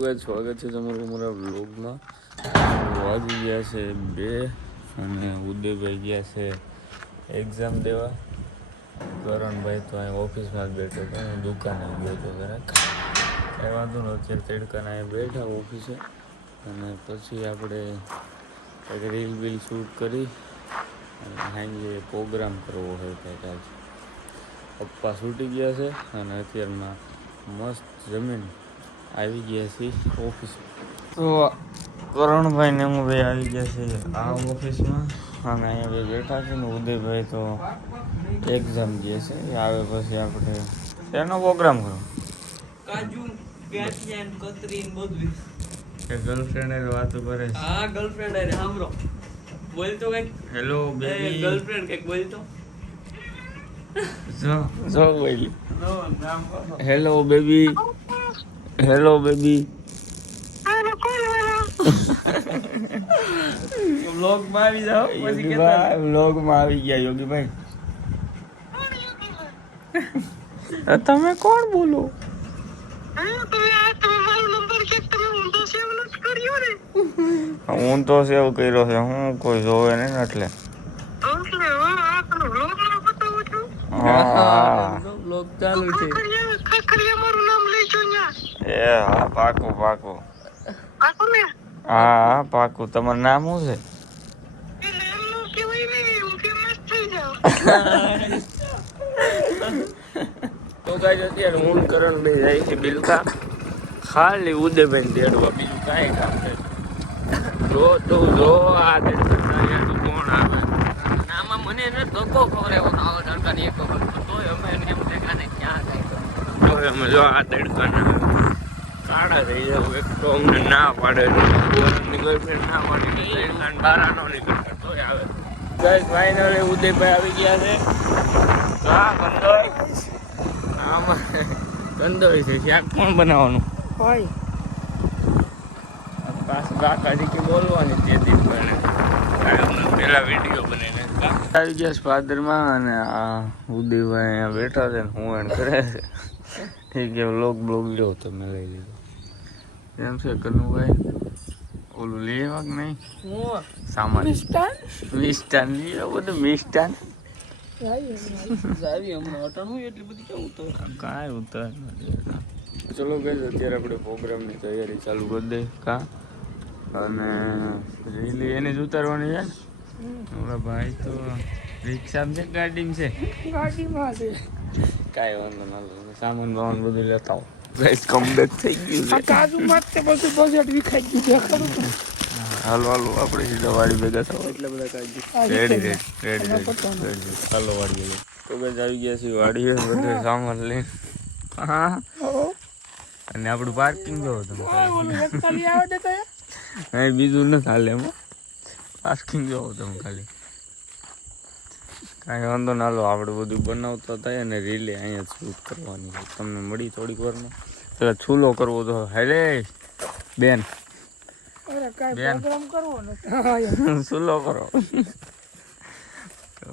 Guys સ્વાગત છે તમારું અમારા વ્લોગમાં। વાગી ગયા છે 2 અને ઉદયભાઈ ગયા છે એક્ઝામ દેવા। કરણભાઈ તો અહીં ઓફિસમાં જ બેઠો હતો, હું દુકાને ગયો હતો જરાક, કંઈ વાંધો નથી। અત્યારે તડકાના અહીં બેઠા ઓફિસે અને પછી આપણે એક રીલ બીલ શૂટ કરી અને સાંજે પ્રોગ્રામ કરવો હોય કંઈક આજે। પપ્પા છૂટી ગયા છે અને અત્યારમાં મસ્ત જમીન આવી ગયા છે ઓફિસ। તો કરણભાઈ ને હું ભાઈ આવી ગયા છે આ ઓફિસમાં અને અહીંયા ભાઈ બેઠા છે ને ઉદયભાઈ તો એક્ઝામ જે છે આવે પછી આપણે એનો પ્રોગ્રામ કરો કાજુ ગાંઠિયા કતરી બધું કે ગર્લફ્રેન્ડ એ વાતો કરે છે। હા ગર્લફ્રેન્ડ અરે સાંભળો બોલતો કઈક હેલો બેબી ગર્લફ્રેન્ડ કઈક બોલતો જો બોલી hello baby hello baby vlog માં આવી જાઓ પછી યોગીભાઈ વ્લોગમાં આવી ગયા યોગીભાઈ। તમે કોણ બોલો? હું તો સેવ કર્યો છે, હું કોઈ જોવે નહીં ને એટલે વ્લોગ ચાલુ છે। એ હા પાકું પાકું હા પાકું। તમારું નામ શું છે? તો ગાઈસ અત્યારે હું કરણ બે જાય છે બિલકા ખાલી ઉદયભાઈ તેડવા, બીજું કાંઈ કામ નથી। જો તું જો આ દેડકા કોણ આવે આમાં મને એને ધક્કો ખવડાવવાનો આવે તડકાની એક ખબર તોય અમે એને એમ દેખાને ક્યાં થાય અમે જો આ દેડકાના કાળા થઈ જાવ। એક તો અમને ના પાડે ની ગર્લફ્રેન્ડ ના પાડે કે દેડકાને બહાર નો નીકળતા તોય આવે। ગાઈસ ફાઇનલી ઉદયભાઈ આવી ગયા છે। હા કંદોય આમાં કંદોય છે, શાક કોણ બનાવવાનું ભાઈ પાછું કાકાજી કે બોલવાની તે દી પણ પેલા વિડીયો બનાવીને આવી ગયા ફાધરમાં અને આ ઉદયભાઈ અહીંયા બેઠા છે ને હું એને કરે છે ઠીક છે વ્લોગ લ્યો તમે લઈ લીધો એમ છે કનુભાઈ ઓલું લેવા કે નહીં સામાન મિષ્ટાન લઈ બધું મિષ્ટાન કાંઈ ઉતર ચલો ગઈ અત્યારે આપણે પ્રોગ્રામની તૈયારી ચાલુ કરી દઈએ કા અને રીલી એને જ ઉતારવાની છે ને આપણા ભાઈ તો રિક્ષામાં છે ગાડીમાં છે કાંઈ વાંધો ના સામાન બામાન બધું લેતા આવો ગાઈસ કમબેક થઈ ગયું છે હાલો હાલો આપણે સીધા વાડી ભેગા થવા એટલે બધા કાઢી રેડી હાલો વાડી તો ગઈ આવી ગયા છે વાડીએ બધું સામાન લઈને હા અને આપણું પાર્કિંગ જોવો તમે અહીં બીજું ન ચાલે એમાં પાર્કિંગ જોવો તમે ખાલી કાંઈ વાંધો ના લો આપણે બધું બનાવતા થાય અને રીલે અહીંયા શૂટ કરવાની છે તમને મળી થોડીક વારમાં પેલા છૂલો કરવો તો હેલે બેન સુલો કરો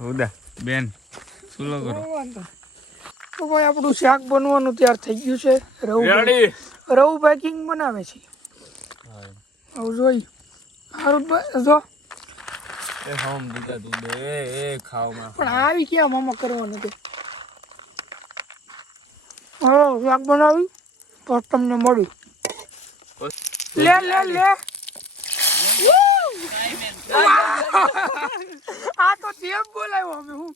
ઉદા બેન સુલો કરો તો ભાઈ આપણું શાક બનવાનું તૈયાર થઈ ગયું છે। રવ પેકિંગ બનાવે છે હવે જોઈ સારું જો એ હોમ દીધા તું દે એ ખાવમાં પણ આવી ક્યાં મામા કરવાનું તે હવે શાક બનાવી તો તમને મળ્યું લે લે લે આ તો જેમ બોલાવ્યો અમે હું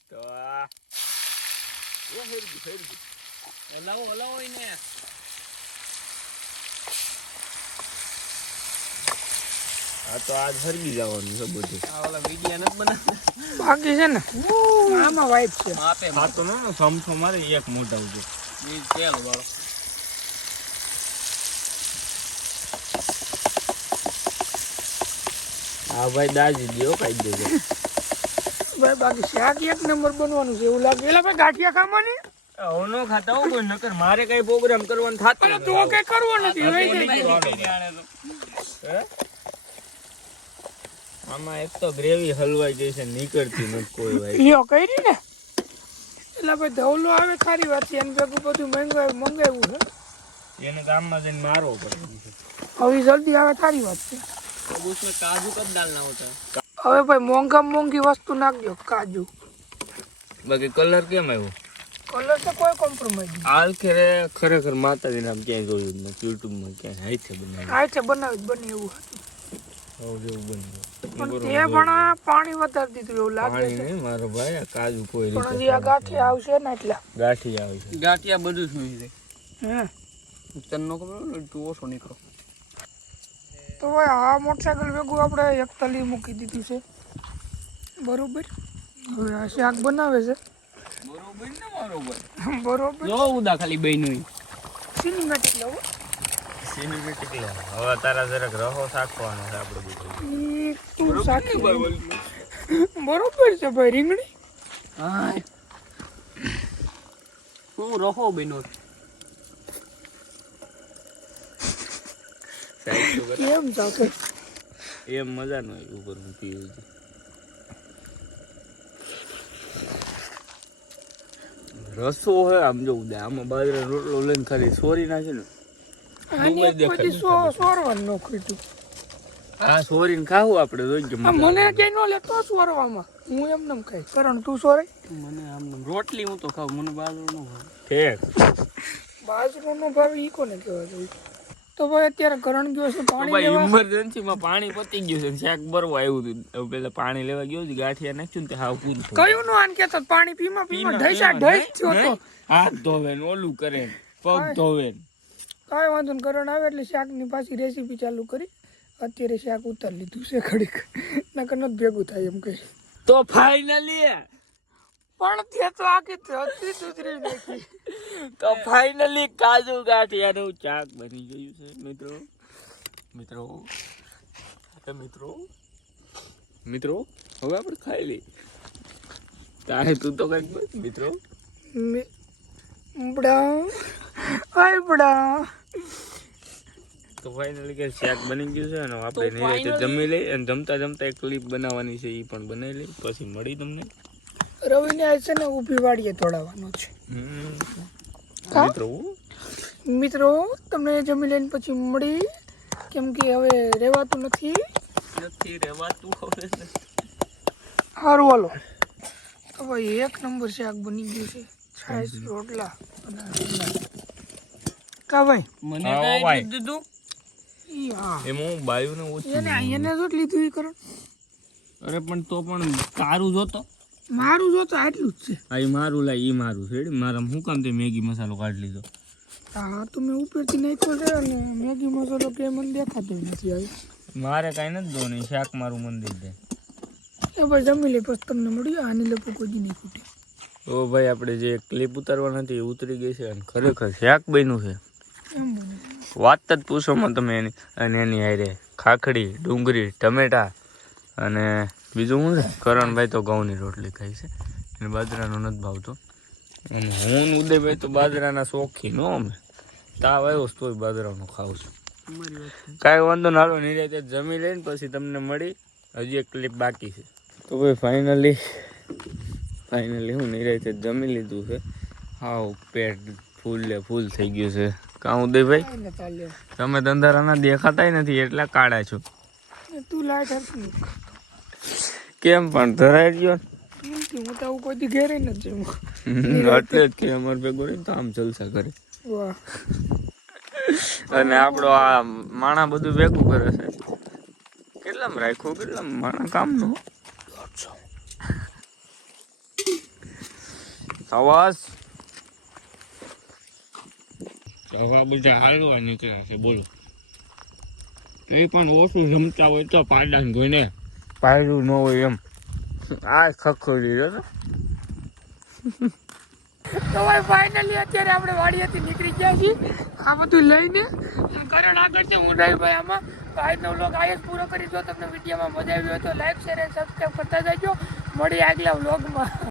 આ તો આજ હરગી જવાનું છે બધું બાકી છે ને આમાં વાઈટ છે આ તો ને સમથો મારે એક મોટા ઉજો તેલ વાળો હા ભાઈ દાજી દો કાઢી દેજો ભાઈ બાકી શાક એક નંબર બનવાનું છે એવું લાગે એલા ભાઈ ગાંઠિયા ખાવાની ઓનો ખાતા હો કોઈ નકર મારે કઈ પ્રોગ્રામ કરવાનું થાતો તો કઈ કરવો નથી આમાં એક તો ગ્રેવી હલવાઈ ગઈ છે નીકળતી નથી કોઈ ભાઈ લ્યો કરી ને એટલે ભાઈ ધવલો આવે ખારી વાત છે એને ભેગું બધું મંગાવ્યું છે એને ગામમાં જઈને મારવો પડે હવે જલ્દી આવે તારી વાત છે. अब उसमें काजू कब डालना होता है? હવે ભાઈ મોંઘામાં મોંઘી વસ્તુ નાખજો કાજુ. બાકી કલર કેમ આવ્યો? કલર તો કોઈ કોમ્પ્રોમાઇઝ નહીં. હાલ ખરેખર માતાજી નામ ક્યાંય જોયું જ નથી. યુટ્યુબમાં ક્યાંય હાથે બનાવ્યું. આ છે બનાવી બને એવું હતું. જેવું બન્યું. પણ તે પણ આ પાણી વધારી દીધું એવું લાગે પાણી છે. નહીં મારો ભાઈ, આ કાજુ કોઈ પણ રીતે હજી આ ગાંઠિયા આવશે ને એટલા. ગાંઠી આવે છે. गाठिया બધું સુઈ છે. હે તન્નો ખબર ને તું ઓછો નીકળો. તો ભાઈ આ મોટરસાયકલ ભેગું આપણે એક તલી મૂકી દીધું છે. બરોબર. હવે આ શાક બનાવે છે. બરોબર ને બરોબર. બરોબર. જો ઉદા ખાલી બહેનું સિનેમેટિક લાવો. સિનેમેટિક લે. હવે તારા જરાક રહો શાકવાનો છે આપણે બધું. ઈ તું સાચી બરોબર છે ભાઈ રીંગણી. હા હું રહો બહેનો. સાઈડ તો કર. કેમ ચાકે એમ મજા ન આવી ઉપર મૂકી હોય છે. રસો હે આમ જો ઉદા આમાં બાજરા રોટલો લઈને ખાલી સોરી નાખે ને આની એક પછી સોરવાનું નોખી તું. આ સોરીને ખાવું આપણે જોઈ કે આ મને કઈ નો લેતો સોરવામાં. હું એમ નમ ખાઈ કરણ તું સોરે. મને આમ રોટલી હું તો ખાવ, મને બાજરો ન ભાવે. ઠેક બાજરો નો ભાવ ઈ કોને કહેવા જોઈએ. તો ભાઈ અત્યારે કરણ ગયો છે પાણી ભાઈ લેવા. ઇમરજન્સી માં પાણી પતી ગયું છે, શાક ભરવા આવ્યું હતું. હવે પેલા પાણી લેવા ગયો છે, ગાંઠિયા નાખ્યું ને તે હાવ પૂરું થયું. કયું નો આન કેતો પાણી પીમાં ઢૈસા ઢૈસ થયો તો. હાથ ધોવે ને ઓલું કરે ને પગ ધોવે ને. કાંઈ વાંધો ને કરણ આવે એટલે શાકની પાછી રેસીપી ચાલુ કરી. અત્યારે શાક ઉતારી લીધું છે ઘડીક નકર નથી ભેગું થાય એમ કઈ. તો ફાઇનલી પણ તે તો આખી હતી સુધરી નાખી. તો ફાઇનલી કાજુ ગાંઠિયાનું શાક બની ગયું છે મિત્રો. મિત્રો મિત્રો હવે આપણે ખાઈ લઈએ. તારે તું તો કઈક બોલ મિત્રો. તો ફાઇનલી કે શાક બની ગયું છે અને આપણે નિરાંતે જમી લઈ અને જમતા જમતા એક ક્લિપ બનાવવાની છે, એ પણ બનાવી લઈ પછી મળી તમને. રવિને આજ છે ને ઊભી વાડીએ દોડાવવાનો છે. મિત્રો તમને જમી લઈને પછી મળી, કેમ કે હવે રહેવાતું નથી રહેવાતું હવે. સારું હાલો. તો ભાઈ એક નંબર શાક બની ગયું છે. છાશ રોટલા કા ભાઈ મને કાઈ દીધું. એમાં બાયુને ઓછી એને જ લીધું ઈ કરો. અરે પણ તો પણ તારું જોતો મારું જો તો આટલું જ છે. આ મારું લાય ઈ મારું છે. મારા હું કામ તે મેગી મસાલો કાઢી લીધો. હા તો મેં ઉપરથી નાખ્યો છે અને મેગી મસાલો કે મને દેખાતો નથી આવી. મારે કાંઈ નથી દો નહીં, શાક મારું મન દઈ દે. એ ભાઈ જમી લે પછી તમને મળ્યું. આની લપો કોઈ નહીં ખૂટે. તો ભાઈ આપણે જે ક્લિપ ઉતારવા નથી એ ઉતરી ગઈ છે અને ખરેખર શાક બન્યું છે. એમ બને વાત જ પૂછોમાં તમે એની. અને એની હારે ખાખડી, ડુંગળી, ટમેટા અને બીજું શું છે, કરણભાઈ તો ઘઉંની રોટલી ખાઈ છે, એને બાજરાનો નથી ભાવતો. અને હું ને ઉદયભાઈ તો બાજરાના શોખીન હો. અમે તાવ આવ્યો તોય બાજરાનો ખાઉં છું. કાંઈ વાંધો ના. હાલો નિરાંતે જમી લઈને પછી તમને મળી. હજી એક ક્લિપ બાકી છે. તો ભાઈ ફાઇનલી હું નિરાંતે જમી લીધું છે. હાવ પેટ ફૂલ થઈ ગયું છે. કાં ઉદયભાઈ તમે ધંધારાના દેખાતાય નથી એટલા કાળા છો. તું લાઈટ હરખી કેમ પણ ધરાઈ ગયો? હું તો આવું કોઈ ઘેરે નથી જમું. એટલે જ કે અમારે ભેગો રહી તો આમ જલસા કરે. વાહ. અને આપણો આ માણા બધું ભેગું કરે છે. કેટલામાં રાખ્યું, કેટલામાં માણા કામનું આવાજ હવા બધા હાલવા નીકળ્યા છે. બોલો એ પણ ઓછું જમતા હોય તો પાડા ને જોઈને પાડ્યું ન હોય એમ આ ખખોડી રહ્યો. તો ભાઈ ફાઇનલી અત્યારે આપણે વાડીએથી નીકળી ગયા છીએ આ બધું લઈને. કરણ આગળ છે, હું ડ્રાઈવર આમાં. તો આજનો વ્લોગ આ જ પૂરો કરી. જો તમને વિડીયોમાં મજા આવી હોય તો લાઈક, શેર અને સબસ્ક્રાઈબ કરતા જજો. મળી આગલા વ્લોગમાં.